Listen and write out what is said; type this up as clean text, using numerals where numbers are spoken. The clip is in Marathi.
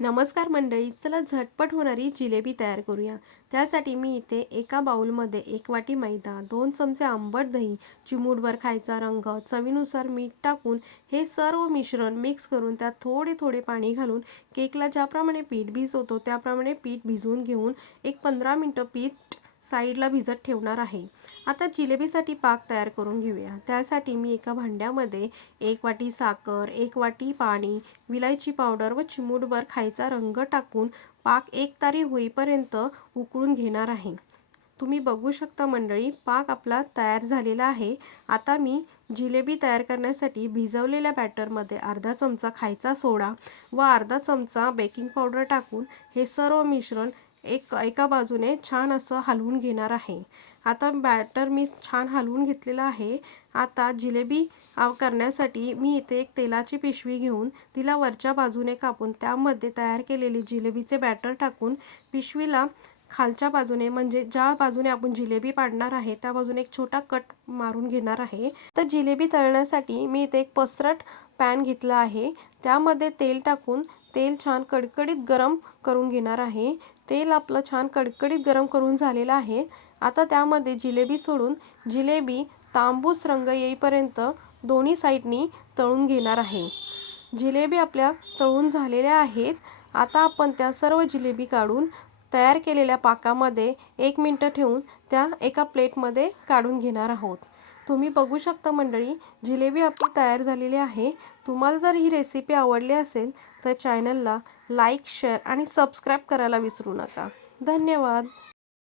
नमस्कार मंडळी, चला झटपट होणारी जिलेबी तयार करूया। त्यासाठी मी इथे एका बाउलमध्ये 1 वाटी मैदा, 2 चमचे आंबट दही, चिमूटभर खायचा रंग, चवीनुसार मीठ टाकून हे सर्व मिश्रण मिक्स करून त्यात थोडे थोडे पाणी घालून केकला ज्याप्रमाणे पीठ भिजवतो त्याप्रमाणे पीठ भिजवून घेऊन एक 15 मिनिटं पीठ साईडला भिजत ठेवणार आहे। आता जिलेबीसाठी पाक तयार करून घेऊया। त्यासाठी मी एका भांड्यामध्ये 1 वाटी साखर, 1 वाटी पाणी, विलायची पावडर व चिमूटभर खायचा रंग टाकून पाक एकतारी होईपर्यंत उकळून घेणार आहे। तुम्ही बघू शकता मंडळी, पाक आपला तयार झालेला आहे। आता मी जिलेबी तयार करण्यासाठी भिजवलेल्या बॅटरमध्ये अर्धा चमचा खायचा सोडा व अर्धा चमचा बेकिंग पावडर टाकून हे सर्व मिश्रण एका बाजूने छान असं हलवून घेणार आहे। आता बॅटर मी छान हलवून घेतलेला आहे। आता जिलेबी करण्यासाठी मी इथे एक तेलाची पिशवी घेऊन तिला वरच्या बाजूने कापून त्यामध्ये तयार केलेले जिलेबीचे बॅटर टाकून पिशवीला खालच्या बाजूने म्हणजे ज्या बाजूने आपण जिलेबी पाडणार आहे त्या बाजूने एक छोटा कट मारून घेणार आहे। तर जिलेबी तळण्यासाठी मी इथे एक पसरट पॅन घेतला आहे। त्यामध्ये तेल टाकून तेल छान कडकडीत गरम करून घेणार आहे। तेल आपलं छान कडकडीत गरम करून झालेलं आहे। आता त्यामध्ये जिलेबी सोडून जिलेबी तांबूस रंग येईपर्यंत दोन्ही साईडनी तळून घेणार आहे। जिलेबी आपल्या तळून झालेल्या आहेत। आता आपण त्या सर्व जिलेबी काढून तयार केलेल्या पाकामध्ये 1 मिनिट ठेवून त्या एका प्लेटमध्ये काढून घेणार आहोत। तुम्ही बघू शकता मंडळी, जिलेबी आपली तयार झालेली आहे। तुम्हाला जर ही रेसिपी आवडली असेल तर चॅनलला लाईक, शेअर आणि सबस्क्राईब करायला विसरू नका। धन्यवाद।